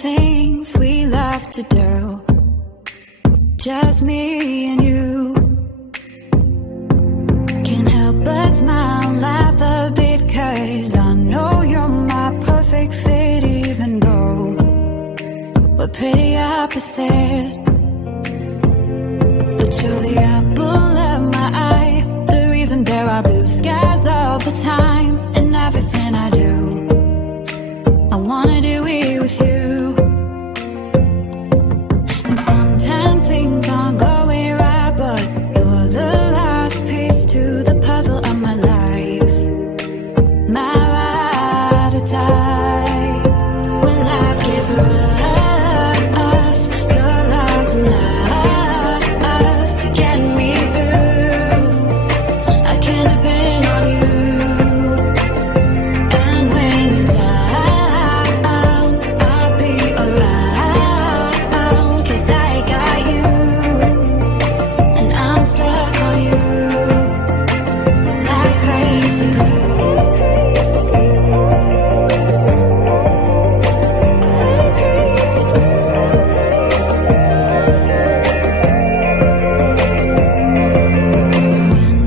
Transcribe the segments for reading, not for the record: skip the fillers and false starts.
things we love to do, just me and you. Can't help but smile and laugh a bit, 'cause I know you're my perfect fit, even though we're pretty opposite. But you're the apple of my eye, the reason there are blue skies all the time. And everything I do, I wanna do it with you. And sometimes things aren't going right, but you're the last piece to the puzzle of my life. My ride or die. When life gets rough, your love's enough to get me through. I can depend on you. And when you're down, I'll be around, 'cause I got you, and I'm stuck on you like crazy glue.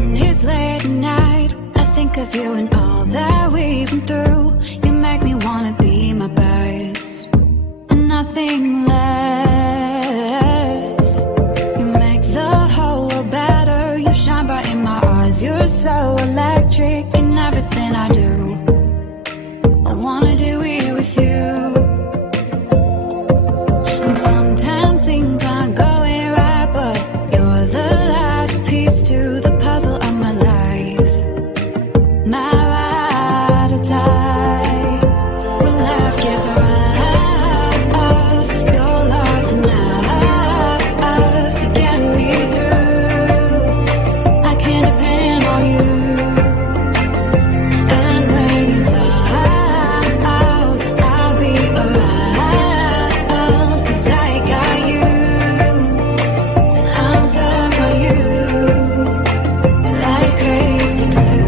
When it's late at night, I think of you and all that we've been through. You make me wanna be my best and nothing less. You make the whole world better. You shine bright in my eyes. You're so electric in everything I do. I wanna do it with you. And sometimes things aren't going right, but you're the last piece to the puzzle of my life. My ride or die. When life gets rough, your love's enough to get me through. I can depend on you. And when you're down, I'll be around, 'cause I got you, and I'm stuck on you like crazy glue.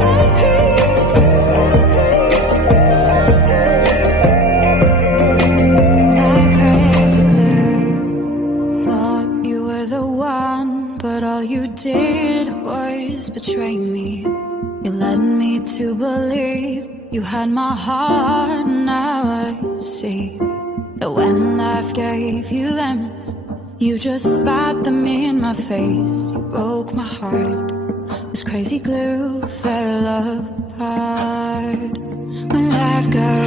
Like crazy glue. Thought you were the one, but all you did was betray me. You led me to believe you had my heart. Now I see that when life gave you lemons, you just spat them in my face. You broke my heart. This crazy glue fell apart. When life got